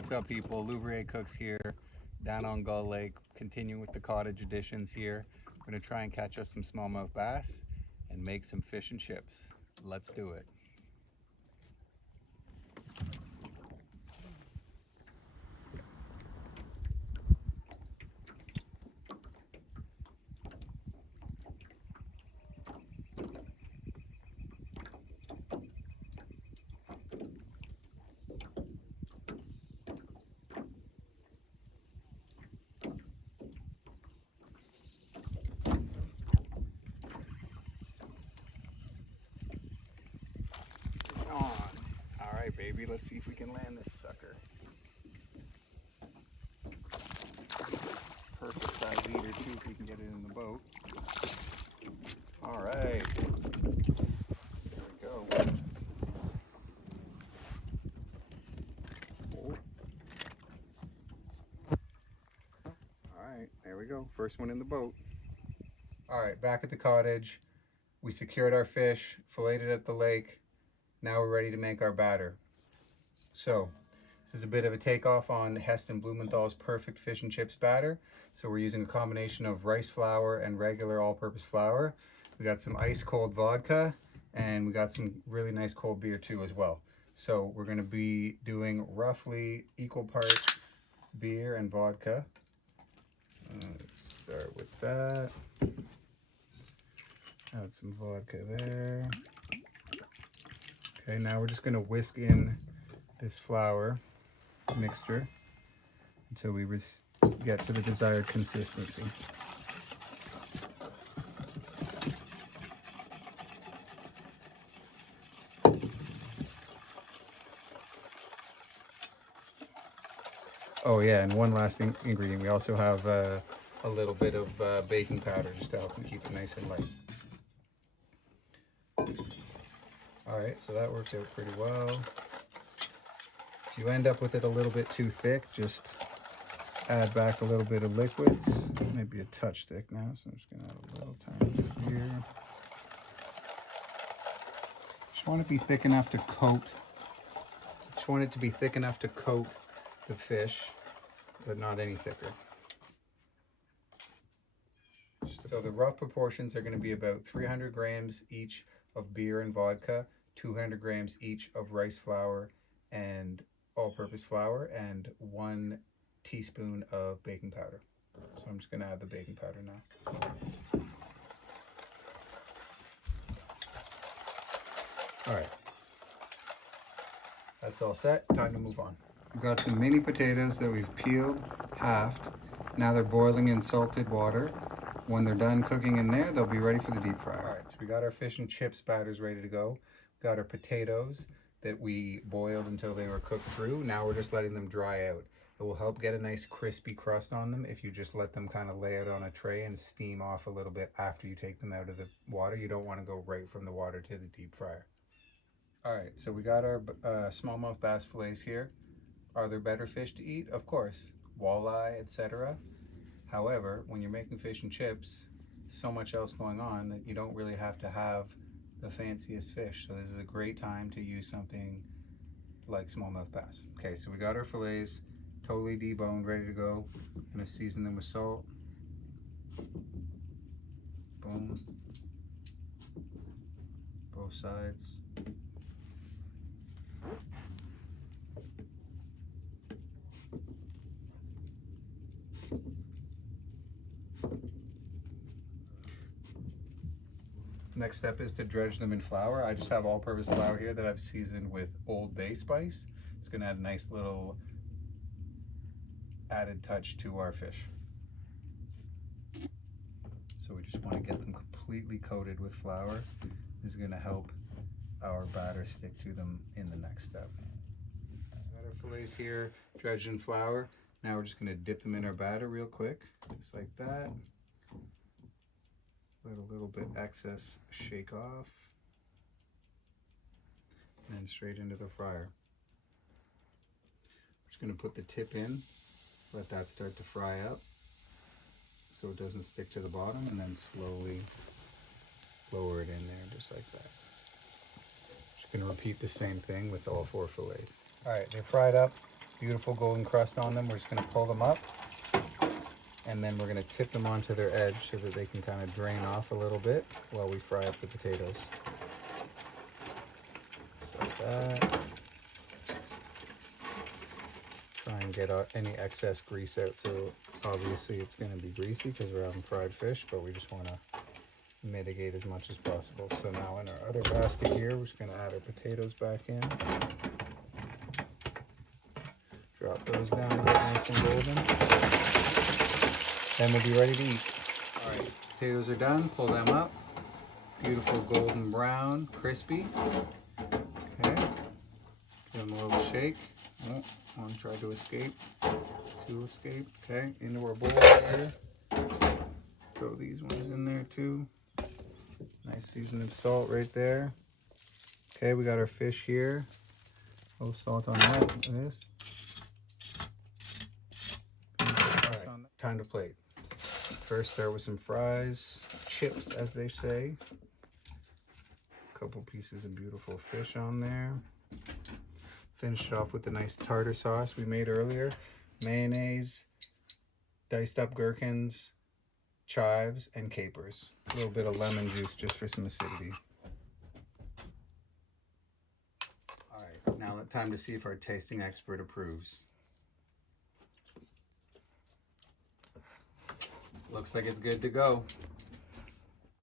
What's up, people? Louvre Cooks here, down on Gull Lake, continuing with the cottage additions here. We're gonna try and catch us some smallmouth bass and make some fish and chips. Let's do it. On. All right, baby, let's see if we can land this sucker. Perfect size eater too, if we can get it in the boat. All right, there we go. Oh. All right, there we go. First one in the boat. All right, back at the cottage. We secured our fish, filleted at the lake. Now we're ready to make our batter. So this is a bit of a takeoff on Heston Blumenthal's perfect fish and chips batter. So we're using a combination of rice flour and regular all-purpose flour. We got some ice cold vodka and we got some really nice cold beer too as well. So we're going to be doing roughly equal parts beer and vodka. Let's start with that. Add some vodka there. Okay, now we're just going to whisk in this flour mixture until we get to the desired consistency. Oh yeah, and one last ingredient. We also have a little bit of baking powder just to help them keep it nice and light. Alright, so that worked out pretty well. If you end up with it a little bit too thick, just add back a little bit of liquids. Maybe a touch thick now, so I'm just going to add a little tiny bit here. Just want it to be thick enough to coat. Just want it to be thick enough to coat the fish, but not any thicker. So the rough proportions are going to be about 300 grams each of beer and vodka, 200 grams each of rice flour and all-purpose flour, and 1 teaspoon of baking powder. So I'm just going to add the baking powder now. All right, that's all set. Time to move on. We've got some mini potatoes that we've peeled, halved. Now they're boiling in salted water. When they're done cooking in there, they'll be ready for the deep fryer. All right, so we got our fish and chips batters ready to go. We got our potatoes that we boiled until they were cooked through. Now we're just letting them dry out. It will help get a nice crispy crust on them if you just let them kind of lay out on a tray and steam off a little bit after you take them out of the water. You don't want to go right from the water to the deep fryer. All right, so we got our smallmouth bass fillets here. Are there better fish to eat? Of course, walleye, etc. However, when you're making fish and chips, so much else going on that you don't really have to have the fanciest fish. So this is a great time to use something like smallmouth bass. Okay, so we got our fillets totally deboned, ready to go. I'm gonna season them with salt. Boom. Both sides. Next step is to dredge them in flour. I just have all-purpose flour here that I've seasoned with Old Bay spice. It's going to add a nice little added touch to our fish. So we just want to get them completely coated with flour. This is going to help our batter stick to them in the next step. Got our fillets here, dredged in flour. Now we're just going to dip them in our batter real quick, just like that. Let a little bit excess shake off, and then straight into the fryer. Just going to put the tip in, let that start to fry up so it doesn't stick to the bottom, and then slowly lower it in there just like that. Just going to repeat the same thing with all 4 fillets. All right, they're fried up. beautiful golden crust on them. We're just going to pull them up, and then we're going to tip them onto their edge so that they can kind of drain off a little bit while we fry up the potatoes. Just like that. Try and get any excess grease out. So obviously it's going to be greasy because we're having fried fish, but we just want to mitigate as much as possible. So now in our other basket here, we're just going to add our potatoes back in. Drop those down and get nice and golden. Then we'll be ready to eat. All right, potatoes are done. Pull them up. Beautiful golden brown, crispy. Okay. Give them a little shake. Oh, one tried to escape. Two escaped. Okay, into our bowl here. Throw these ones in there too. Nice seasoning of salt right there. Okay, we got our fish here. A little salt on that. Look at this. All right, time to plate. First, start with some fries, chips, as they say. A couple pieces of beautiful fish on there. Finish it off with the nice tartar sauce we made earlier. Mayonnaise, diced up gherkins, chives, and capers. A little bit of lemon juice just for some acidity. All right, now time to see if our tasting expert approves. Looks like it's good to go.